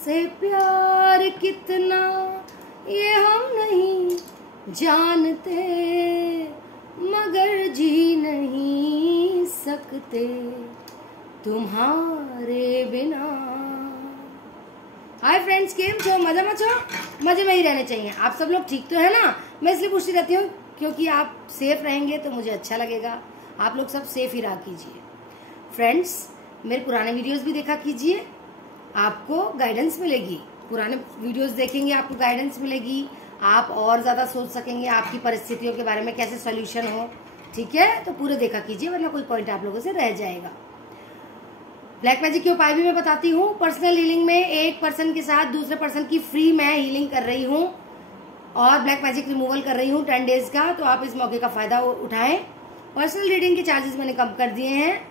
तुमसे प्यार कितना ये हम नहीं जानते, मगर जी नहीं सकते तुम्हारे बिना। हाय फ्रेंड्स, केम छो? मजे में छो? मजे में ही रहने चाहिए। आप सब लोग ठीक तो है ना? मैं इसलिए पूछती रहती हूँ क्योंकि आप सेफ रहेंगे तो मुझे अच्छा लगेगा। आप लोग सब सेफ ही रहा कीजिए। फ्रेंड्स, मेरे पुराने वीडियोस भी देखा कीजिए, आपको गाइडेंस मिलेगी। पुराने वीडियोस देखेंगे आपको गाइडेंस मिलेगी, आप और ज्यादा सोच सकेंगे आपकी परिस्थितियों के बारे में, कैसे सॉल्यूशन हो। ठीक है, तो पूरे देखा कीजिए वरना कोई पॉइंट आप लोगों से रह जाएगा। ब्लैक मैजिक के उपाय भी मैं बताती हूँ। पर्सनल हीलिंग में एक पर्सन के साथ दूसरे पर्सन की फ्री मैं हीलिंग कर रही हूँ और ब्लैक मैजिक रिमूवल कर रही हूँ 10 डेज का, तो आप इस मौके का फायदा उठाएं। पर्सनल रीडिंग के चार्जेस मैंने कम कर दिए हैं,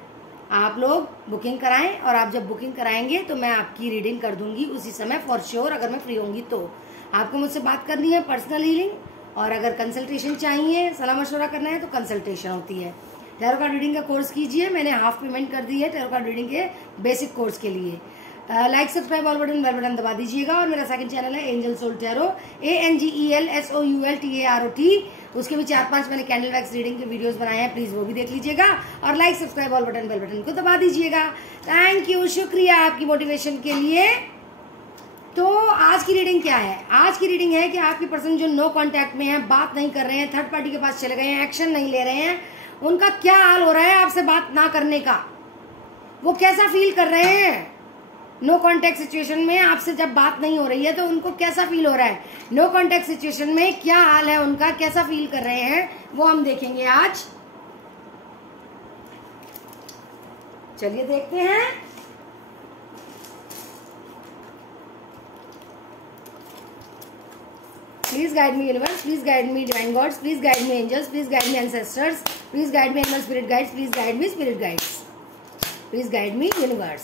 आप लोग बुकिंग कराएं और आप जब बुकिंग कराएंगे तो मैं आपकी रीडिंग कर दूंगी उसी समय फॉर श्योर, अगर मैं फ्री होंगी तो। आपको मुझसे बात करनी है पर्सनल हीलिंग, और अगर कंसल्टेशन चाहिए, सलाह मशवरा करना है तो कंसल्टेशन होती है। टैरो कार्ड रीडिंग का कोर्स कीजिए, मैंने हाफ पेमेंट कर दी है टैरो कार्ड रीडिंग के बेसिक कोर्स के लिए। Like subscribe all button bell button दबा दीजिएगा। और मेरा सेकंड चैनल है एंजल सोल टैरो, ANGELSOULTAROT। उसके भी 4-5 मैंने कैंडल वैक्स रीडिंग के वीडियोस बनाए हैं, प्लीज वो भी देख लीजिएगा। और like subscribe all button bell button को दबा दीजिएगा। थैंक यू, शुक्रिया आपकी मोटिवेशन के लिए। तो आज की रीडिंग क्या है? आज की रीडिंग है कि आपके पर्सन जो नो कांटेक्ट में है, बात नहीं कर रहे हैं, थर्ड पार्टी के पास चले गए हैं, एक्शन नहीं ले रहे हैं, उनका क्या हाल हो रहा है आपसे बात ना करने का? वो कैसा फील कर रहे हैं? नो कांटेक्ट सिचुएशन में आपसे जब बात नहीं हो रही है तो उनको कैसा फील हो रहा है? नो कांटेक्ट सिचुएशन में क्या हाल है उनका, कैसा फील कर रहे हैं, वो हम देखेंगे आज। चलिए देखते हैं। Please guide me universe, please guide me divine gods, please guide me angels, please guide me ancestors, please guide me animal spirit guides, please guide me spirit guides, please guide me universe।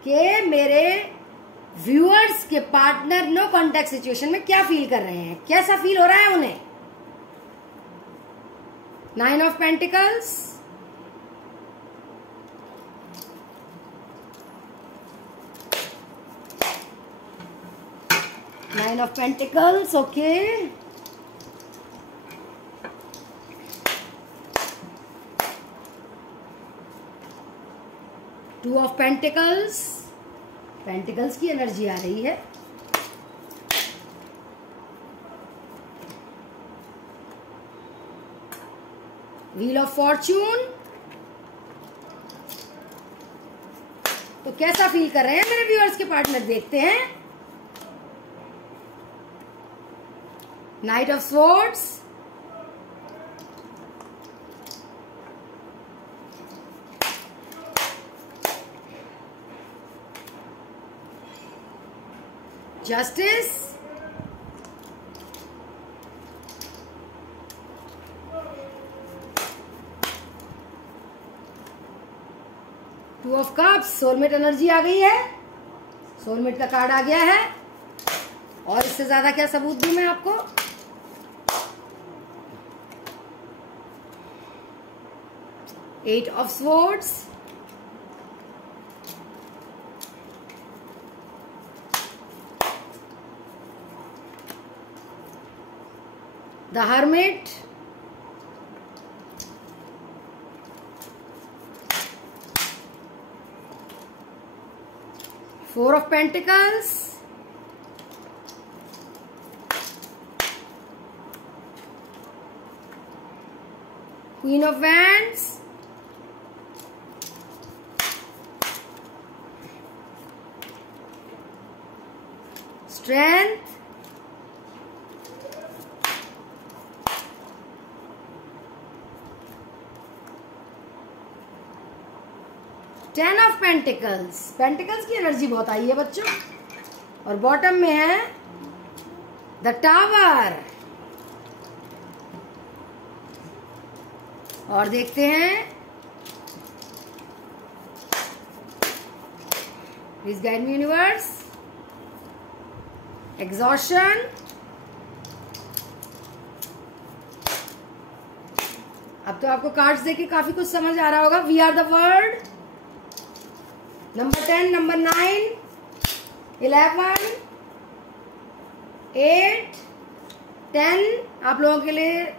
के मेरे viewers के partner no contact situation में क्या feel कर रहे हैं, कैसा feel हो रहा है उन्हें? 9 of pentacles, Nine of Pentacles, okay. 2 of Pentacles, pentacles की एनर्जी आ रही है। व्हील ऑफ फॉर्च्यून, तो कैसा फील कर रहे हैं मेरे व्यूअर्स के पार्टनर, देखते हैं। Knight of swords, justice, two of cups, soulmate energy आ गई है, सोलमेट का कार्ड आ गया है। और इससे ज्यादा क्या सबूत दूं मैं आपको? Eight of swords, the hermit, four of pentacles, queen of wands, strength, ten of pentacles. Pentacles की एनर्जी बहुत आई है बच्चों। और बॉटम में है द टावर। और देखते हैं, please guide me universe. Exhaustion, अब तो आपको कार्ड्स देके काफी कुछ समझ आ रहा होगा। We are the world, number 10, number 9, 11, 8, 10 आप लोगों के लिए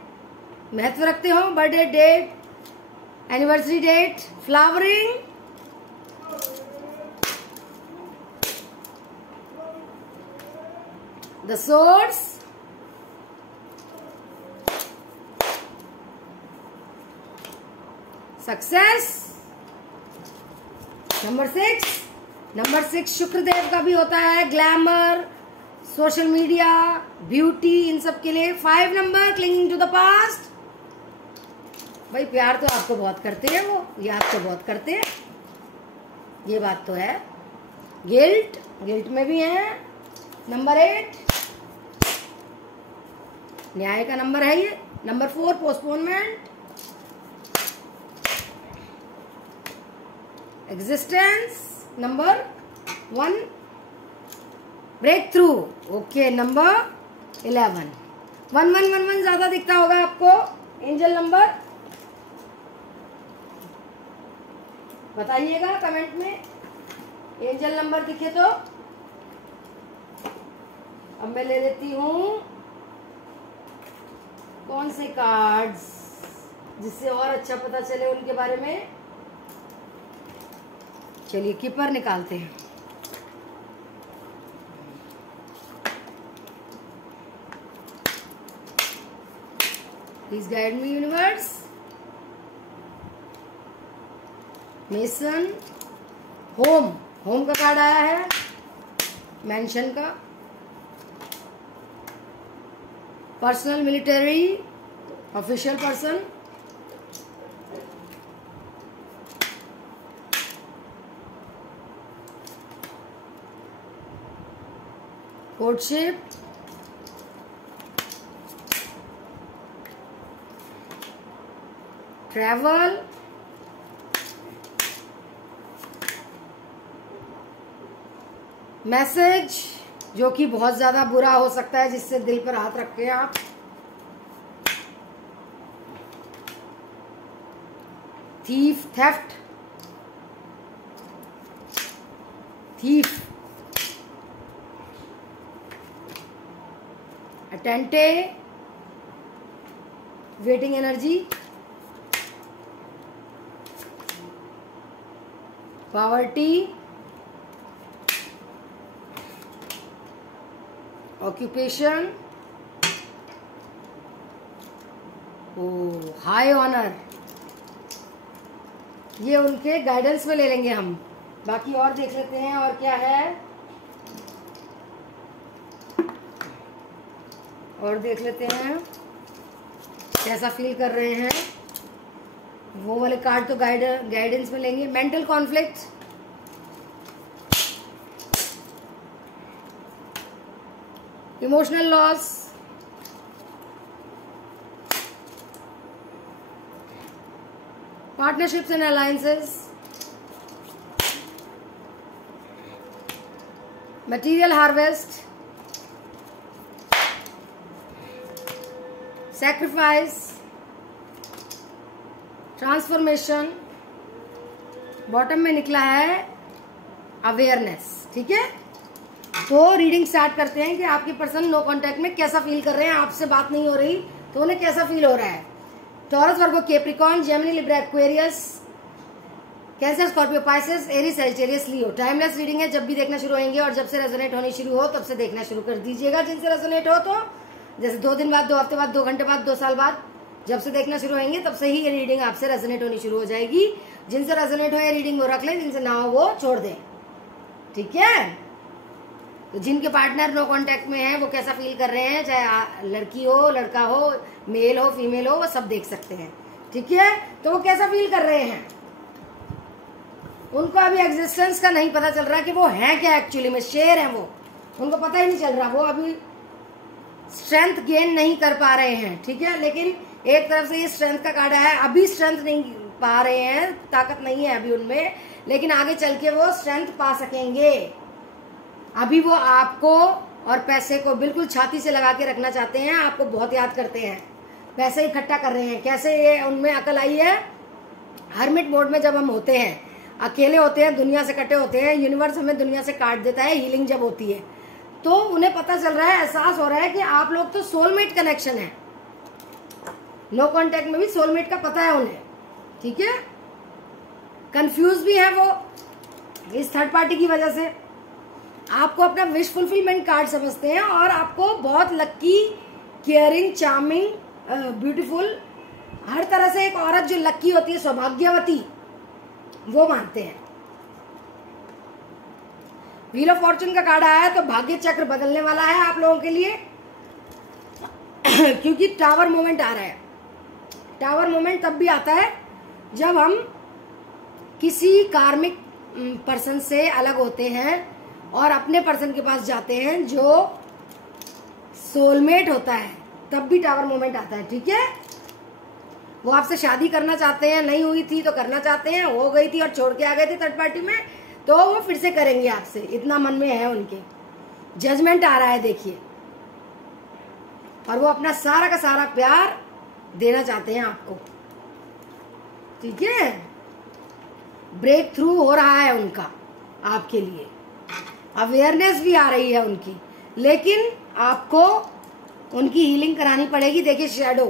महत्व रखते हो। Birthday date, anniversary date, flowering, the source, success. Number 6 Shukradev का भी होता है, ग्लैमर, सोशल मीडिया, ब्यूटी, इन सब के लिए। 5 number clinging to the past. भाई प्यार तो आपको बहुत करते हैं वो, ये आपको बहुत करते हैं, ये बात तो है। गिल्ट में भी है। नंबर 8 न्याय का नंबर है ये। Number 4 postponement, existence. Number 1 break through. Okay, number 11 1111 ज्यादा दिखता होगा आपको। एंजल नंबर बताइएगा कमेंट में, एंजल नंबर दिखे तो। अब मैं ले लेती हूं कौन से कार्ड्स जिससे और अच्छा पता चले उनके बारे में। चलिए कीपर निकालते हैं। Please guide me universe. Mason, home का कार्ड आया है, मेंशन का। Personal, military, official person, courtship, travel, message जो कि बहुत ज्यादा बुरा हो सकता है, जिससे दिल पर हाथ रखें आप। थेफ्ट, अटेंटे, waiting energy, poverty, occupation, high honour. ये उनके गाइडेंस में ले लेंगे हम। बाकी और देख लेते हैं और क्या है, और देख लेते हैं कैसा फील कर रहे हैं। वो वाले कार्ड तो गाइडेंस में लेंगे। Mental conflict, emotional loss, partnerships and alliances, material harvest, sacrifice, transformation. Bottom में निकला है अवेयरनेस। ठीक है, तो रीडिंग स्टार्ट करते हैं कि आपके पर्सन नो कांटेक्ट में कैसा फील कर रहे हैं। आपसे बात नहीं हो रही तो उन्हें कैसा फील हो रहा है। Taurus, Virgo, Capricorn, Gemini, Libra, Aquarius, Cancer, Scorpio, Pisces, Aries, Sagittarius, Leo. Timeless reading है, जब भी देखना शुरू होंगे और जब से रेजोनेट होनी शुरू हो तब से देखना शुरू कर दीजिएगा। जिनसे रेजोनेट हो तो जैसे 2 दिन बाद, 2 हफ्ते बाद, 2 घंटे बाद, 2 साल बाद, जब से देखना शुरू होंगे तब से ही ये रीडिंग आपसे रेजोनेट होनी शुरू हो जाएगी। जिनसे रेजोनेट हो ये रीडिंग वो रख लें, जिनसे ना हो वो छोड़ दें। ठीक है, तो जिनके पार्टनर नो कांटेक्ट में है वो कैसा फील कर रहे हैं, चाहे लड़की हो, लड़का हो, मेल हो, फीमेल हो, वो सब देख सकते हैं। ठीक है, तो वो कैसा फील कर रहे हैं। उनको अभी एग्जिस्टेंस का नहीं पता चल रहा कि वो है क्या एक्चुअली में, शेर है वो, उनको पता ही नहीं चल रहा। वो अभी स्ट्रेंथ गेन नहीं कर पा रहे हैं। ठीक है, लेकिन एक तरफ से ये स्ट्रेंथ का कार्ड है, अभी स्ट्रेंथ नहीं पा रहे हैं, ताकत नहीं है अभी उनमें, लेकिन आगे चल के वो स्ट्रेंथ पा सकेंगे। अभी वो आपको और पैसे को बिल्कुल छाती से लगा के रखना चाहते हैं, आपको बहुत याद करते हैं, पैसे इकट्ठा कर रहे हैं। कैसे ये उनमें अकल आई है, हर्मिट मोड में जब हम होते हैं, अकेले होते हैं, दुनिया से कटे होते हैं, यूनिवर्स हमें दुनिया से काट देता है हीलिंग जब होती है, तो उन्हें पता चल रहा है, एहसास हो रहा है कि आप लोग तो सोलमेट कनेक्शन है। नो कांटेक्ट में भी सोलमेट का पता है उन्हें, ठीक है। कंफ्यूज भी है वो इस थर्ड पार्टी की वजह से। आपको अपना विश फुलफिलमेंट कार्ड समझते हैं और आपको बहुत लकी, केयरिंग, चार्मिंग, ब्यूटीफुल, हर तरह से एक औरत जो लकी होती है, सौभाग्यवती, वो मानते हैं। व्हील ऑफ फॉर्चून का कार्ड आया है तो भाग्य चक्र बदलने वाला है आप लोगों के लिए क्योंकि टावर मोमेंट आ रहा है। टावर मोमेंट तब भी आता है जब हम किसी कार्मिक पर्सन से अलग होते हैं और अपने पर्सन के पास जाते हैं जो सोलमेट होता है, तब भी टावर मोमेंट आता है, ठीक है। वो आपसे शादी करना चाहते हैं, नहीं हुई थी तो करना चाहते हैं, हो गई थी और छोड़ के आ गए थे थर्ड पार्टी में, तो वो फिर से करेंगे आपसे, इतना मन में है उनके। जजमेंट आ रहा है देखिए, और वो अपना सारा का सारा प्यार देना चाहते हैं आपको, ठीक है। ब्रेक थ्रू हो रहा है उनका आपके लिए, अवेयरनेस भी आ रही है उनकी, लेकिन आपको उनकी हीलिंग करानी पड़ेगी। देखिए शैडो,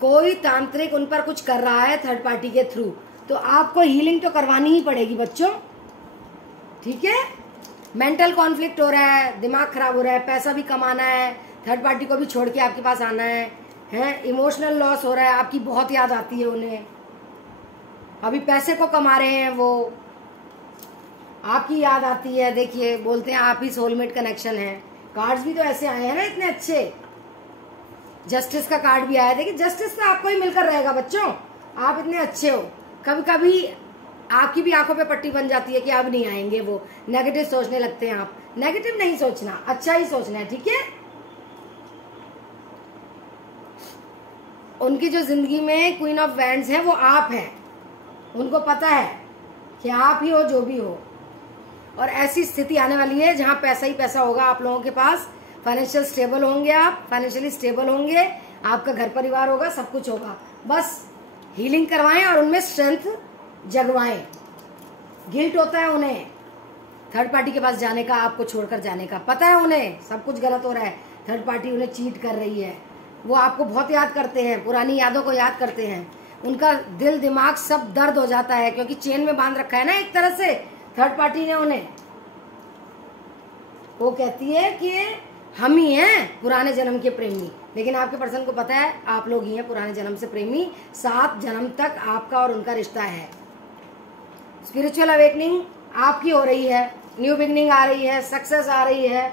कोई तांत्रिक उन पर कुछ कर रहा है थर्ड पार्टी के थ्रू, तो आपको हीलिंग तो करवानी ही पड़ेगी बच्चों, ठीक है। मेंटल कॉन्फ्लिक्ट हो रहा है, दिमाग खराब हो रहा है, पैसा भी कमाना है, थर्ड पार्टी को भी छोड़ के आपके पास आना है, इमोशनल लॉस हो रहा है, आपकी बहुत याद आती है उन्हें, अभी पैसे को कमा रहे हैं वो, आपकी याद आती है। देखिए बोलते हैं आप ही सोलमेट कनेक्शन है। कार्ड्स भी तो ऐसे आए हैं ना इतने अच्छे, जस्टिस का कार्ड भी आया। देखिए जस्टिस तो आपको ही मिलकर रहेगा बच्चों, आप इतने अच्छे हो। कभी कभी आपकी भी आंखों पे पट्टी बन जाती है कि अब नहीं आएंगे, वो नेगेटिव सोचने लगते हैं आप। नेगेटिव नहीं सोचना, अच्छा ही सोचना है, ठीक है। उनकी जो जिंदगी में क्वीन ऑफ वैंड्स है वो आप हैं, उनको पता है कि आप ही हो जो भी हो, और ऐसी स्थिति आने वाली है जहां पैसा ही पैसा होगा आप लोगों के पास। फाइनेंशियल स्टेबल होंगे, आप फाइनेंशियली स्टेबल होंगे, आपका घर परिवार होगा, सब कुछ होगा। बस हीलिंग करवाएं और उनमें स्ट्रेंथ जगवाएं। गिल्ट होता है उन्हें थर्ड पार्टी के पास जाने का, आपको छोड़कर जाने का, पता है उन्हें सब कुछ गलत हो रहा है, थर्ड पार्टी उन्हें चीट कर रही है, वो आपको बहुत याद करते हैं, पुरानी यादों को याद करते हैं, उनका दिल दिमाग सब दर्द हो जाता है क्योंकि चेन में बांध रखा है ना एक तरह से थर्ड पार्टी ने उन्हें। वो कहती है कि हम ही हैं पुराने जन्म के प्रेमी, लेकिन आपके पर्सन को पता है आप लोग ही हैं पुराने जन्म से प्रेमी, 7 जन्म तक आपका और उनका रिश्ता है। स्पिरिचुअल अवेकनिंग आपकी हो रही है, न्यू बिगनिंग आ रही है, सक्सेस आ रही है।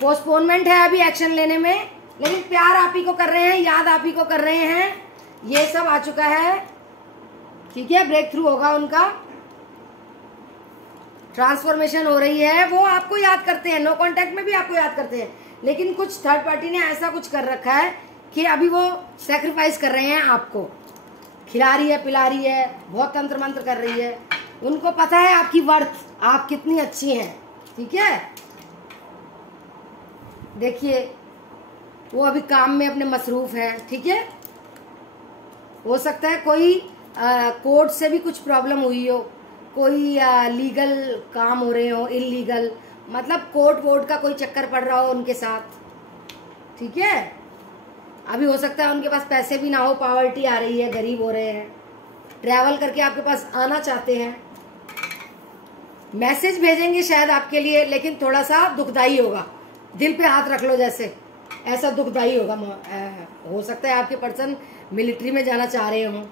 पोस्टपोनमेंट है अभी एक्शन लेने में, लेकिन प्यार आप ही को कर रहे हैं, याद आप ही को कर रहे हैं, ये सब आ चुका है, ठीक है। ब्रेक थ्रू होगा उनका, ट्रांसफॉर्मेशन हो रही है, वो आपको याद करते हैं, नो कांटेक्ट में भी आपको याद करते हैं, लेकिन कुछ थर्ड पार्टी ने ऐसा कुछ कर रखा है कि अभी वो सैक्रिफाइस कर रहे हैं आपको, खिला रही है, पिला रही है, बहुत तंत्र मंत्र कर रही है। उनको पता है आपकी वर्थ, आप कितनी अच्छी हैं, ठीक है। देखिए वो अभी काम में अपने मसरूफ है, ठीक है। हो सकता है कोई कोर्ट से भी कुछ प्रॉब्लम हुई हो, कोई लीगल काम हो रहे हो, इलीगल, मतलब कोर्ट वोर्ट का कोई चक्कर पड़ रहा हो उनके साथ, ठीक है। अभी हो सकता है उनके पास पैसे भी ना हो, पॉवर्टी आ रही है, गरीब हो रहे हैं, ट्रैवल करके आपके पास आना चाहते हैं, मैसेज भेजेंगे शायद आपके लिए, लेकिन थोड़ा सा दुखदाई होगा, दिल पे हाथ रख लो जैसे, ऐसा दुखदाई होगा। हो सकता है आपके पर्सन मिलिट्री में जाना चाह रहे हो,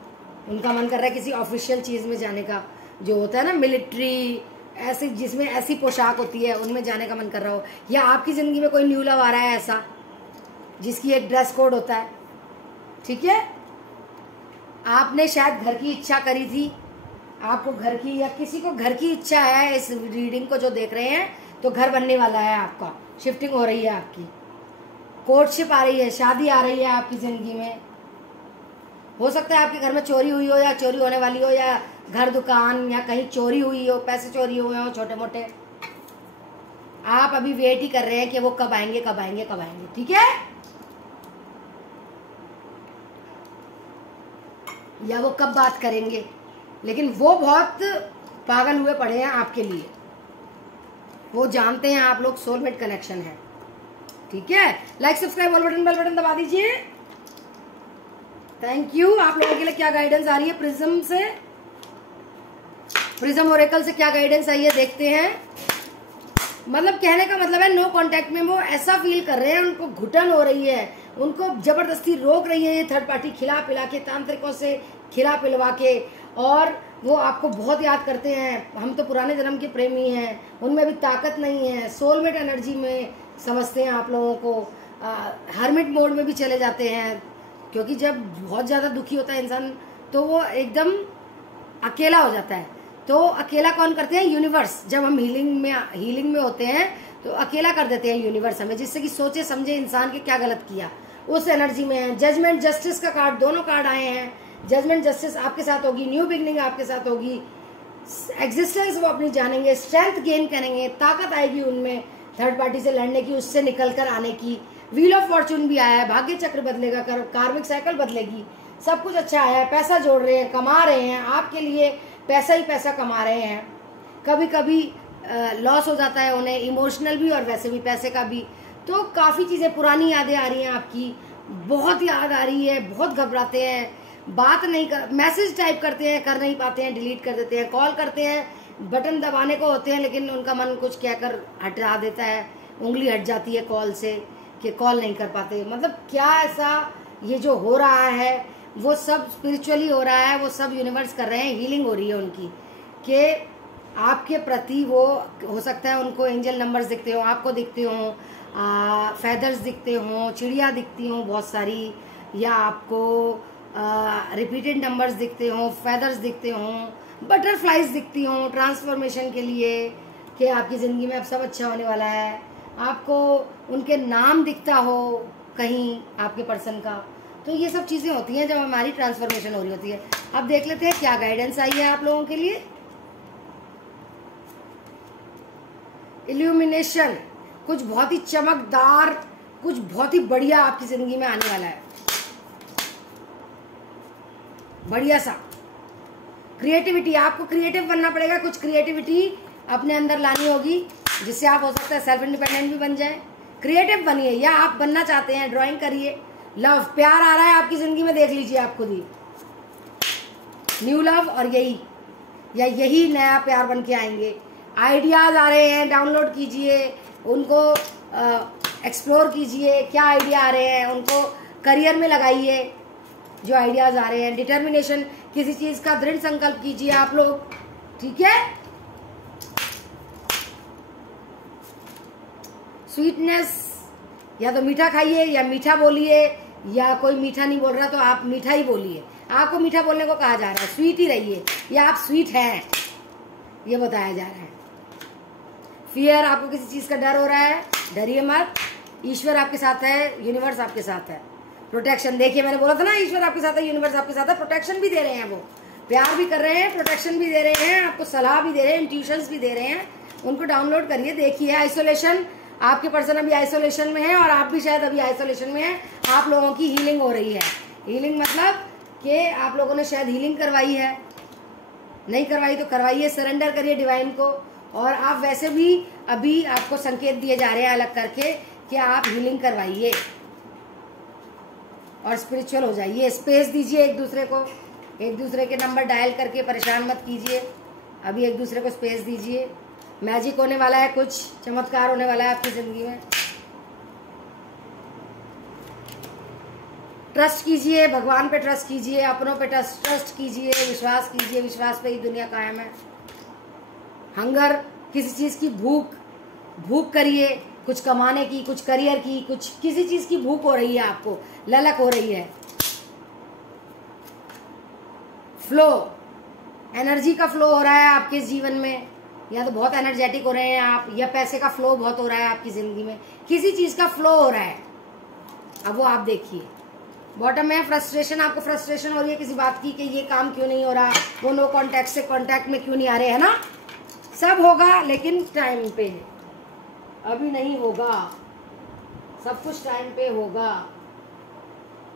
उनका मन कर रहा है किसी ऑफिशियल चीज में जाने का, जो होता है ना मिलिट्री, ऐसे जिसमें ऐसी पोशाक होती है, उनमें जाने का मन कर रहा हो, या आपकी जिंदगी में कोई न्यू लव आ रहा है ऐसा जिसकी एक ड्रेस कोड होता है, ठीक है। आपने शायद घर की इच्छा करी थी, आपको घर की, या किसी को घर की इच्छा है, इस रीडिंग को जो देख रहे हैं, तो घर बनने वाला है आपका, शिफ्टिंग हो रही है आपकी, कोर्टशिप आ रही है, शादी आ रही है आपकी जिंदगी में। हो सकता है आपके घर में चोरी हुई हो, या चोरी होने वाली हो, या घर दुकान या कहीं चोरी हुई हो, पैसे चोरी हुए हो छोटे मोटे, आप अभी वेट ही कर रहे हैं कि वो कब आएंगे कब आएंगे कब आएंगे, ठीक है। या वो कब बात करेंगे, लेकिन वो बहुत पागल हुए पड़े हैं आपके लिए। वो जानते हैं आप लोग सोलमेट कनेक्शन है। ठीक है, like subscribe all button bell button दबा दीजिए। Thank you. आप लोगों के लिए क्या गाइडेंस आ रही है प्रिज्म से, प्रिज्म ओरेकल से क्या गाइडेंस आई है देखते हैं। मतलब कहने का मतलब है नो कांटेक्ट में वो ऐसा फील कर रहे हैं, उनको घुटन हो रही है, उनको जबरदस्ती रोक रही है ये थर्ड पार्टी, खिला पिला के, तांत्रिकों से खिला पिलवा के, और वो आपको बहुत याद करते हैं। हम तो पुराने जन्म के प्रेमी हैं, उनमें भी ताकत नहीं है, सोलमेट एनर्जी में समझते हैं आप लोगों को, हर्मिट मोड में भी चले जाते हैं, क्योंकि जब बहुत ज़्यादा दुखी होता है इंसान तो वो एकदम अकेला हो जाता है। तो अकेला कौन करते हैं? यूनिवर्स। जब हम हीलिंग में होते हैं तो अकेला कर देते हैं यूनिवर्स हमें, जिससे कि सोचे समझे इंसान के क्या गलत किया, उस एनर्जी में है। जजमेंट जस्टिस का कार्ड, दोनों कार्ड आए हैं। जजमेंट जस्टिस आपके साथ होगी, न्यू बिगनिंग आपके साथ होगी, एग्जिस्टेंस वो अपनी जानेंगे, स्ट्रेंथ गेन करेंगे, ताकत आएगी उनमें थर्ड पार्टी से लड़ने की, उससे निकल कर आने की। व्हील ऑफ फॉर्चून भी आया है, भाग्य चक्र बदलेगा, कार्मिक साइकिल बदलेगी, सब कुछ अच्छा आया है। पैसा जोड़ रहे हैं, कमा रहे हैं, आपके लिए पैसा ही पैसा कमा रहे हैं। कभी कभी लॉस हो जाता है उन्हें, इमोशनल भी और वैसे भी पैसे का भी। तो काफ़ी चीज़ें, पुरानी यादें आ रही हैं आपकी, बहुत याद आ रही है, बहुत घबराते हैं, बात नहीं कर, मैसेज टाइप करते हैं, कर नहीं पाते हैं, डिलीट कर देते हैं, कॉल करते हैं, बटन दबाने को होते हैं, लेकिन उनका मन कुछ कहकर हटा देता है, उंगली हट जाती है कॉल से कि कॉल नहीं कर पाते। मतलब क्या ऐसा ये जो हो रहा है वो सब स्पिरिचुअली हो रहा है, वो सब यूनिवर्स कर रहे हैं, हीलिंग हो रही है उनकी, कि आपके प्रति वो हो सकता है उनको एंजल नंबर्स दिखते हो, आपको दिखते हो, फेदर्स दिखते हो, चिड़िया दिखती हो बहुत सारी, या आपको रिपीटेड नंबर्स दिखते हो, फेदर्स दिखते हो, बटरफ्लाइज दिखती हो ट्रांसफॉर्मेशन के लिए, कि आपकी ज़िंदगी में अब सब अच्छा होने वाला है। आपको उनके नाम दिखता हो कहीं आपके पर्सन का। तो ये सब चीज़ें होती हैं जब हमारी ट्रांसफॉर्मेशन हो रही होती है। अब देख लेते हैं क्या गाइडेंस आई है आप लोगों के लिए। इल्यूमिनेशन, कुछ बहुत ही चमकदार, कुछ बहुत ही बढ़िया आपकी जिंदगी में आने वाला है, बढ़िया सा। क्रिएटिविटी, आपको क्रिएटिव बनना पड़ेगा, कुछ क्रिएटिविटी अपने अंदर लानी होगी, जिससे आप हो सकता है सेल्फ इंडिपेंडेंट भी बन जाए। क्रिएटिव बनिए, या आप बनना चाहते हैं ड्राइंग करिए। लव, प्यार आ रहा है आपकी जिंदगी में, देख लीजिए आप खुद ही, न्यू लव, और यही नया प्यार बन के आएंगे। आइडियाज आ रहे हैं, डाउनलोड कीजिए उनको, एक्सप्लोर कीजिए क्या आइडिया आ रहे हैं, उनको करियर में लगाइए जो आइडियाज आ रहे हैं। डिटर्मिनेशन, किसी चीज का दृढ़ संकल्प कीजिए आप लोग, ठीक है। स्वीटनेस, या तो मीठा खाइए या मीठा बोलिए, या कोई मीठा नहीं बोल रहा तो आप मीठा ही बोलिए। आपको मीठा बोलने को कहा जा रहा है, स्वीट ही रहिए, या आप स्वीट हैं ये बताया जा रहा है। फियर, आपको किसी चीज का डर हो रहा है, डरिए मत, ईश्वर आपके साथ है, यूनिवर्स आपके साथ है। प्रोटेक्शन, देखिए मैंने बोला था ना ईश्वर आपके साथ है, यूनिवर्स आपके साथ है, प्रोटेक्शन भी दे रहे हैं, वो प्यार भी कर रहे हैं, प्रोटेक्शन भी दे रहे हैं, आपको सलाह भी दे रहे हैं, इंट्यूशंस भी दे रहे हैं। उनको डाउनलोड करिए, देखिए। आइसोलेशन, आपके पर्सन अभी आइसोलेशन में है और आप भी शायद अभी आइसोलेशन में है। आप लोगों की हीलिंग हो रही है। हीलिंग मतलब कि आप लोगों ने शायद हीलिंग करवाई है, नहीं करवाई तो करवाइए, सरेंडर करिए डिवाइन को। और आप वैसे भी अभी आपको संकेत दिए जा रहे हैं अलग करके कि आप हीलिंग करवाइए और स्पिरिचुअल हो जाइए। स्पेस दीजिए एक दूसरे को, एक दूसरे के नंबर डायल करके परेशान मत कीजिए, अभी एक दूसरे को स्पेस दीजिए। मैजिक होने वाला है, कुछ चमत्कार होने वाला है आपकी जिंदगी में। ट्रस्ट कीजिए, भगवान पे ट्रस्ट कीजिए, अपनों पे ट्रस्ट कीजिए, विश्वास कीजिए, विश्वास पे ही दुनिया कायम है। हंगर, किसी चीज की भूख करिए, कुछ कमाने की, कुछ करियर की, कुछ किसी चीज की भूख हो रही है आपको, ललक हो रही है। फ्लो, एनर्जी का फ्लो हो रहा है आपके जीवन में, या तो बहुत एनर्जेटिक हो रहे हैं आप, या पैसे का फ्लो बहुत हो रहा है आपकी जिंदगी में, किसी चीज का फ्लो हो रहा है। अब वो आप देखिए। बॉटम में फ्रस्ट्रेशन, आपको फ्रस्ट्रेशन हो रही है किसी बात की कि ये काम क्यों नहीं हो रहा, वो नो कॉन्टैक्ट से कॉन्टैक्ट में क्यों नहीं आ रहे, है ना। सब होगा लेकिन टाइम पे, अभी नहीं होगा, सब कुछ टाइम पे होगा।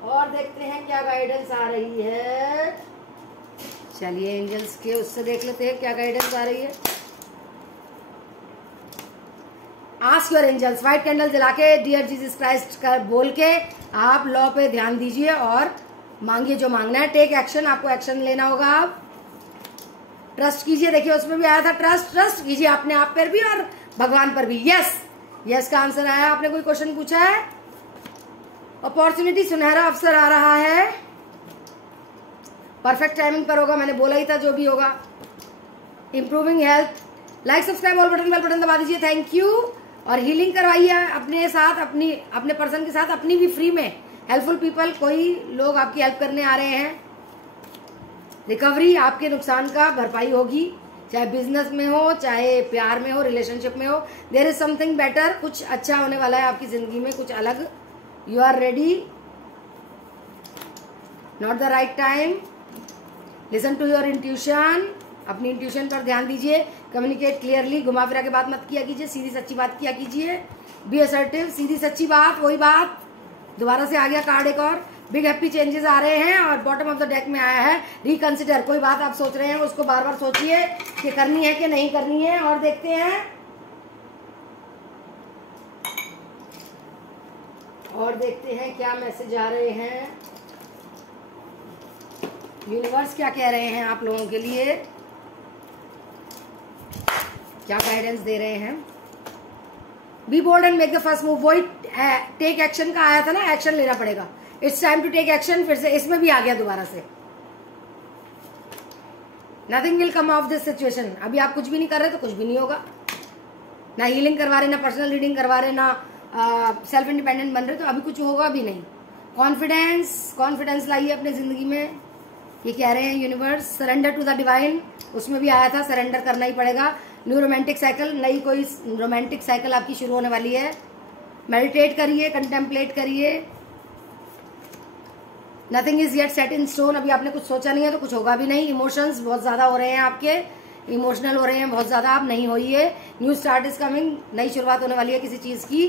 और देखते हैं क्या गाइडेंस आ रही है। चलिए एंजल्स के उससे देख लेते हैं क्या गाइडेंस आ रही है। Ask your angels, white candle जला के डियर जीसस क्राइस्ट का बोल के आप लॉ पे ध्यान दीजिए और मांगिए जो मांगना है। टेक एक्शन, आपको एक्शन लेना होगा। आप ट्रस्ट कीजिए, देखिए उसमें भी आया था ट्रस्ट कीजिए अपने आप पर भी और भगवान पर भी। यस का आंसर आया। आपने कोई क्वेश्चन पूछा है? अपॉर्चुनिटी, सुनहरा अवसर आ रहा है, परफेक्ट टाइमिंग पर होगा, मैंने बोला ही था जो भी होगा। Improving health, like subscribe all button, bell button दबा दीजिए। Thank you. और हीलिंग करवाइए अपने साथ, अपने पर्सन के साथ, अपनी भी फ्री में। हेल्पफुल पीपल, कोई लोग आपकी हेल्प करने आ रहे हैं। रिकवरी, आपके नुकसान का भरपाई होगी, चाहे बिजनेस में हो, चाहे प्यार में हो, रिलेशनशिप में हो। देयर इज समथिंग बेटर, कुछ अच्छा होने वाला है आपकी जिंदगी में, कुछ अलग। You are ready, not the right time. Listen to your intuition, अपनी इंट्यूशन पर ध्यान दीजिए। कम्युनिकेट क्लियरली, घुमा फिरा के बात मत किया कीजिए, सीधी सच्ची बात किया कीजिए। बी असर्टिव, सीधी सच्ची बात, वही बात। दोबारा से आ गया कार्ड एक और। बिग हैप्पी चेंजेस आ रहे हैं और बॉटम ऑफ द डेक में आया है रिकंसिडर। कोई बात आप सोच रहे हैं उसको बार बार सोचिए कि करनी है कि नहीं करनी है। और देखते हैं क्या मैसेज आ रहे हैं, यूनिवर्स क्या कह रहे हैं आप लोगों के लिए, क्या गाइडेंस दे रहे हैं। Be bold and make the first move, वही टेक एक्शन का आया था ना, एक्शन लेना पड़ेगा। It's time to take action, फिर से इसमें भी आ गया दोबारा से। Nothing will come of this situation. अभी आप कुछ भी नहीं कर रहे तो कुछ भी नहीं होगा। ना हीलिंग करवा रहे, ना पर्सनल रीडिंग करवा रहे, ना सेल्फ इंडिपेंडेंट बन रहे, तो अभी कुछ होगा भी नहीं। कॉन्फिडेंस लाइए अपने जिंदगी में, ये कह रहे हैं universe. Surrender to the divine, उसमें भी आया था, सरेंडर करना ही पड़ेगा। न्यू रोमांटिक साइकिल, नई कोई रोमांटिक साइकिल आपकी शुरू होने वाली है। मेडिटेट करिए, कंटेम्पलेट करिए। Nothing is yet set in stone, अभी आपने कुछ सोचा नहीं है तो कुछ होगा भी नहीं। इमोशंस बहुत ज्यादा हो रहे हैं आपके, इमोशनल हो रहे हैं बहुत ज्यादा, आप नहीं होइए। न्यू स्टार्ट इज कमिंग, नई शुरुआत होने वाली है किसी चीज की।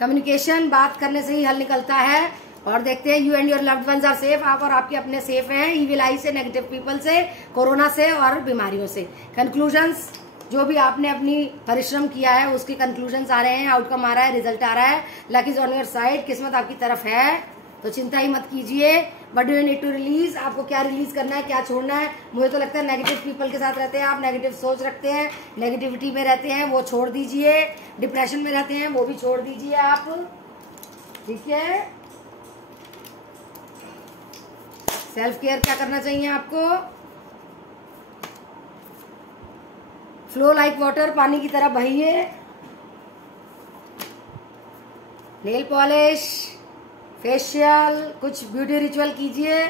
कम्युनिकेशन, बात करने से ही हल निकलता है। और देखते हैं you and your loved ones are safe, आप और आपके अपने सेफ हैं ईविल आई से, नेगेटिव पीपल से, कोरोना से और बीमारियों से। कंक्लूजन्स, जो भी आपने अपनी परिश्रम किया है उसके कंक्लूजन्स आ रहे हैं, आउटकम आ रहा है, रिजल्ट आ रहा है। Luck is on your side, किस्मत आपकी तरफ है, तो चिंता ही मत कीजिए। But do you need to release, आपको क्या रिलीज करना है, क्या छोड़ना है। मुझे तो लगता है नेगेटिव पीपल के साथ रहते हैं आप, नेगेटिव सोच रखते हैं, नेगेटिविटी में रहते हैं, वो छोड़ दीजिए। डिप्रेशन में रहते हैं, वो भी छोड़ दीजिए आप, ठीक है। सेल्फ केयर क्या करना चाहिए आपको, फ्लो लाइक वाटर, पानी की तरह बहिए। नेल पॉलिश, फेशियल, कुछ ब्यूटी रिचुअल कीजिए।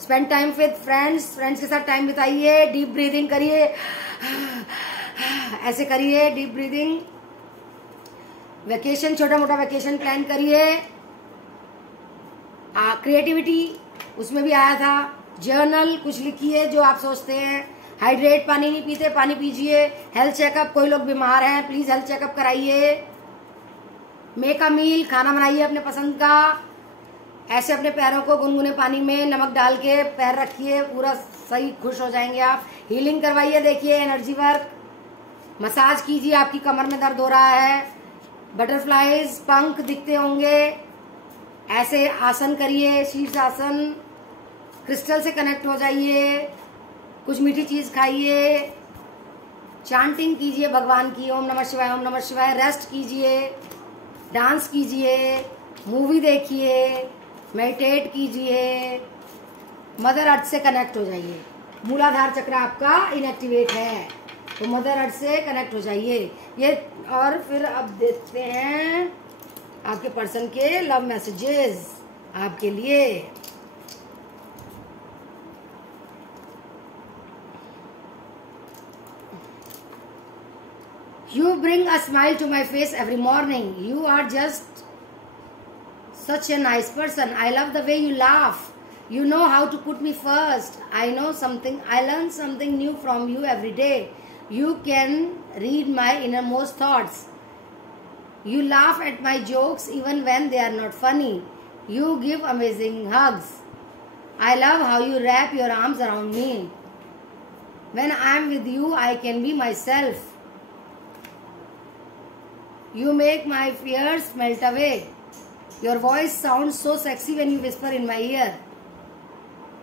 स्पेंड टाइम विद फ्रेंड्स के साथ टाइम बिताइए। डीप ब्रीदिंग करिए, ऐसे करिए डीप ब्रीदिंग। वेकेशन, छोटा मोटा वेकेशन प्लान करिए। क्रिएटिविटी, उसमें भी आया था। जर्नल, कुछ लिखिए जो आप सोचते हैं। हाइड्रेट, पानी नहीं पीते, पानी पीजिए। हेल्थ चेकअप, कोई लोग बीमार हैं प्लीज हेल्थ चेकअप कराइए। मेक अ मील, खाना बनाइए अपने पसंद का। ऐसे अपने पैरों को गुनगुने पानी में नमक डाल के पैर रखिए, पूरा सही खुश हो जाएंगे आप। हीलिंग करवाइए, देखिए एनर्जी वर्क। मसाज कीजिए, आपकी कमर में दर्द हो रहा है। बटरफ्लाईज, पंख दिखते होंगे, ऐसे आसन करिए, शीर्ष आसन। क्रिस्टल से कनेक्ट हो जाइए, कुछ मीठी चीज खाइए। चांटिंग कीजिए भगवान की, ओम नमः शिवाय, ओम नमः शिवाय। रेस्ट कीजिए, डांस कीजिए, मूवी देखिए, मेडिटेट कीजिए। मदर अर्थ से कनेक्ट हो जाइए। मूलाधार चक्र आपका इनएक्टिवेट है, तो मदर अर्थ से कनेक्ट हो जाइए ये। और फिर अब देखते हैं आपके पर्सन के लव मैसेजेस आपके लिए। You bring a smile to my face every morning. You are just such a nice person. I love the way you laugh. You know how to put me first. I learn something new from you every day. You can read my innermost thoughts. You laugh at my jokes even when they are not funny. You give amazing hugs. I love how you wrap your arms around me. When I am with you, I can be myself. You make my fears melt away. Your voice sounds so sexy when you whisper in my ear.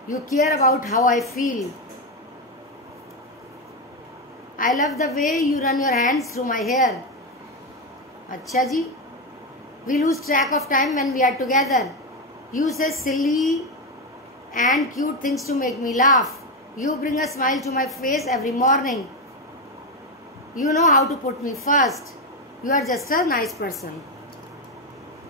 You care about how I feel. I love the way you run your hands through my hair. अच्छा जी. We lose track of time when we are together. You say silly and cute things to make me laugh. You bring a smile to my face every morning. You know how to put me first. You are just a nice person.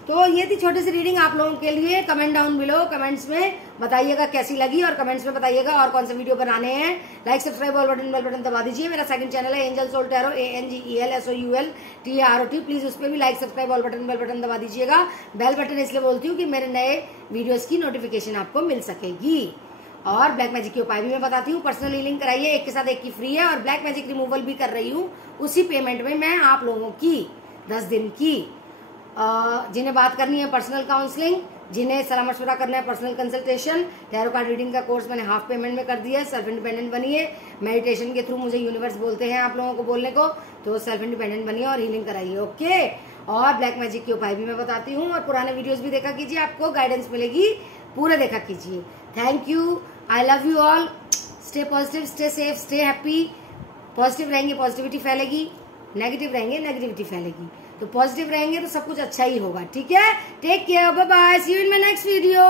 तो ये थी छोटी सी reading आप लोगों के लिए. Comment down below, comments में बताइएगा कैसी लगी और कमेंट्स में बताइएगा और कौन सा वीडियो बनाने हैं. Like subscribe all button bell button दबा दीजिए. मेरा सेकंड चैनल है angel soul tarot, ANGELSOULTAROT. Please उस पर भी like subscribe all button bell button दबा दीजिएगा. बेल बटन इसलिए बोलती हूँ कि मेरे नए वीडियोस की नोटिफिकेशन आपको मिल सकेगी. और ब्लैक मैजिक के उपाय भी मैं बताती हूँ. पर्सनल हीलिंग कराइए, एक के साथ एक की फ्री है. और ब्लैक मैजिक रिमूवल भी कर रही हूँ उसी पेमेंट में मैं आप लोगों की 10 दिन की. जिन्हें बात करनी है पर्सनल काउंसलिंग, जिन्हें सलाह मशवरा करना है personal consultation, tarot card reading का कोर्स मैंने हाफ पेमेंट में कर दिया है. सेल्फ इंडिपेंडेंट बनिए. मेडिटेशन के थ्रू मुझे यूनिवर्स बोलते हैं आप लोगों को बोलने को, तो सेल्फ इंडिपेंडेंट बनिए और हीलिंग कराइए. ओके. और ब्लैक मैजिक के उपाय भी मैं बताती हूँ. और पुराने वीडियोस भी देखा कीजिए, आपको गाइडेंस मिलेगी. पूरे देखा कीजिए. Thank you. I love you all. Stay positive, stay safe, stay happy. Positive रहेंगे पॉजिटिविटी फैलेगी, नेगेटिव रहेंगे नेगेटिविटी फैलेगी. तो पॉजिटिव रहेंगे तो सब कुछ अच्छा ही होगा. ठीक है. Take care. Bye bye. See you in my next video.